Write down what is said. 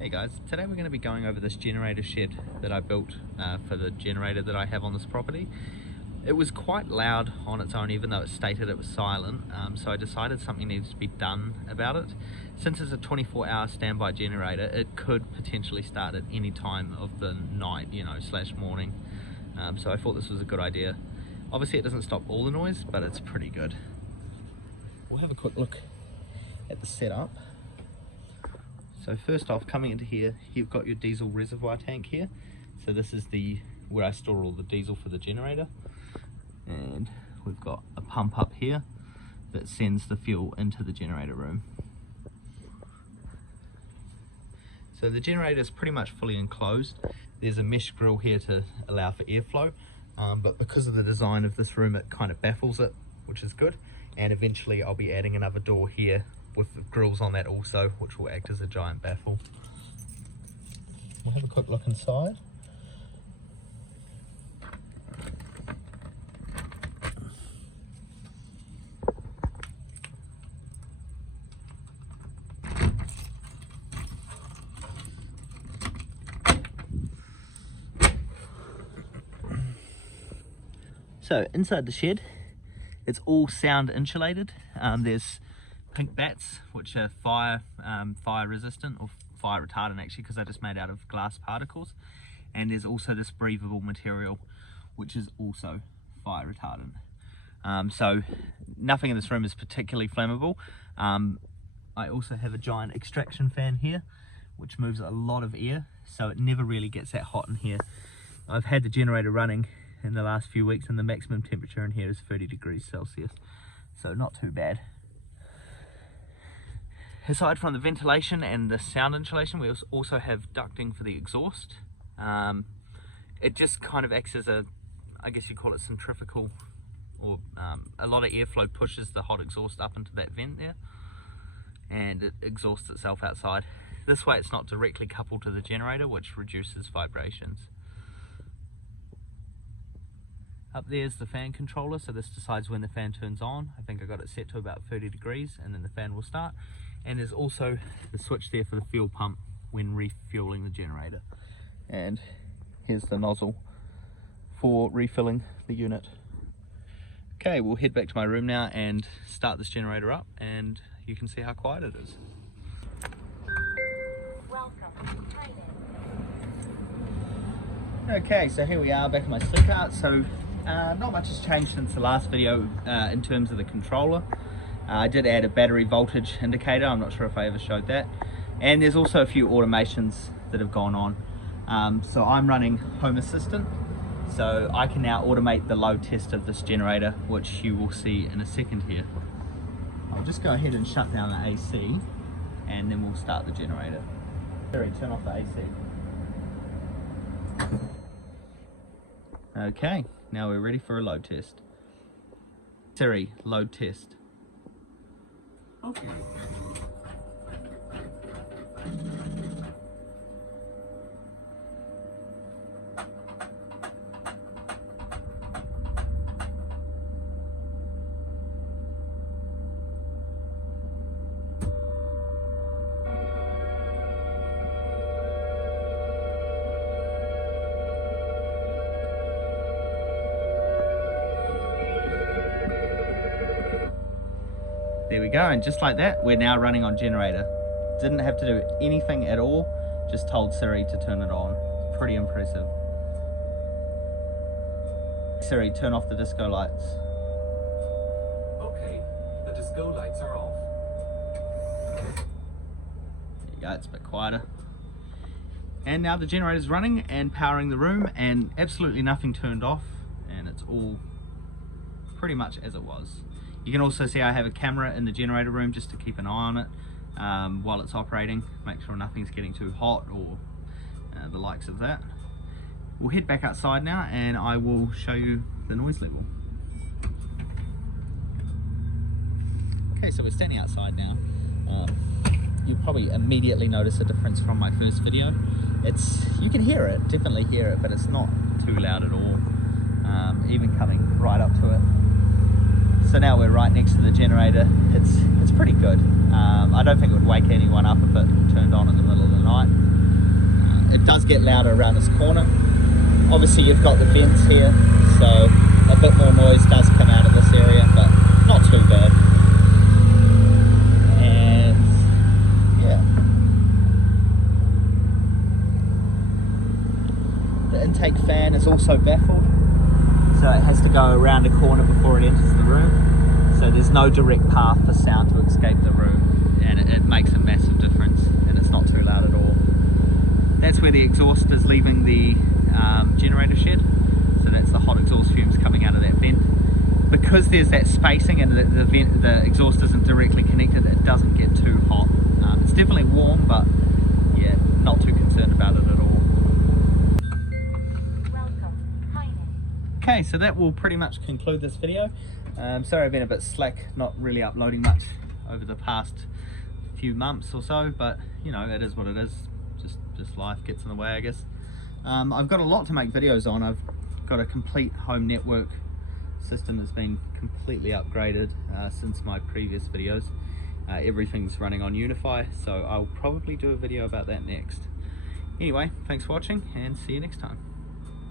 Hey guys, today we're going to be going over this generator shed that I built for the generator that I have on this property. It was quite loud on its own, even though it stated it was silent, so I decided something needs to be done about it. Since it's a 24-hour standby generator, it could potentially start at any time of the night, slash morning. So I thought this was a good idea. Obviously it doesn't stop all the noise, but it's pretty good. We'll have a quick look at the setup. So first off, coming into here, you've got your diesel reservoir tank here. So this is where I store all the diesel for the generator. And we've got a pump up here that sends the fuel into the generator room. So the generator is pretty much fully enclosed. There's a mesh grill here to allow for airflow, but because of the design of this room, it kind of baffles it, which is good. And eventually I'll be adding another door here with grills on that also, which will act as a giant baffle. We'll have a quick look inside. So inside the shed, it's all sound insulated. There's pink bats, which are fire resistant, or fire retardant actually, because they're just made out of glass particles. And there's also this breathable material, which is also fire retardant. So nothing in this room is particularly flammable. I also have a giant extraction fan here, which moves a lot of air, so it never really gets that hot in here. I've had the generator running in the last few weeks, and the maximum temperature in here is 30 degrees Celsius, so not too bad. Aside from the ventilation and the sound insulation, we also have ducting for the exhaust. It just kind of acts as I guess you call it centrifugal, or a lot of airflow pushes the hot exhaust up into that vent there, and it exhausts itself outside. This way it's not directly coupled to the generator, which reduces vibrations. Up there's the fan controller, so this decides when the fan turns on. I think I got it set to about 30 degrees, and then the fan will start. And there's also the switch there for the fuel pump when refueling the generator. And here's the nozzle for refilling the unit. Okay, we'll head back to my room now and start this generator up, and you can see how quiet it is. Okay, so here we are back in my sleep out. So not much has changed since the last video in terms of the controller. I did add a battery voltage indicator. I'm not sure if I ever showed that. And there's also a few automations that have gone on. So I'm running Home Assistant. So I can now automate the load test of this generator, which you will see in a second here. I'll just go ahead and shut down the AC, and then we'll start the generator. Siri, turn off the AC. Okay, now we're ready for a load test. Siri, load test. Okay. There we go, and just like that, we're now running on generator. Didn't have to do anything at all, just told Siri to turn it on. Pretty impressive. Siri, turn off the disco lights. Okay, the disco lights are off. There you go, it's a bit quieter. And now the generator's running and powering the room, and absolutely nothing turned off, and it's all pretty much as it was. You can also see I have a camera in the generator room just to keep an eye on it while it's operating, make sure nothing's getting too hot or the likes of that. We'll head back outside now, and I will show you the noise level. Okay, so we're standing outside now. You'll probably immediately notice a difference from my first video. You can hear it, definitely hear it, but it's not too loud at all, even coming right up to it. So now we're right next to the generator. It's pretty good. I don't think it would wake anyone up if it turned on in the middle of the night. it does get louder around this corner. Obviously you've got the vents here, so a bit more noise does come out of this area, but not too bad. And yeah, the intake fan is also baffled, so it has to go around a corner before it enters the room, so there's no direct path for sound to escape the room, and it makes a massive difference, and it's not too loud at all. That's where the exhaust is leaving the generator shed, so that's the hot exhaust fumes coming out of that vent. Because there's that spacing and the exhaust isn't directly connected, it doesn't get too hot. It's definitely warm, but yeah, not too concerned about it at all. Okay, so that will pretty much conclude this video. Sorry I've been a bit slack, not really uploading much over the past few months or so, but you know, it is what it is. Just life gets in the way, I guess. I've got a lot to make videos on. I've got a complete home network system that's been completely upgraded since my previous videos. Everything's running on Unify, so I'll probably do a video about that next. Anyway, thanks for watching and see you next time.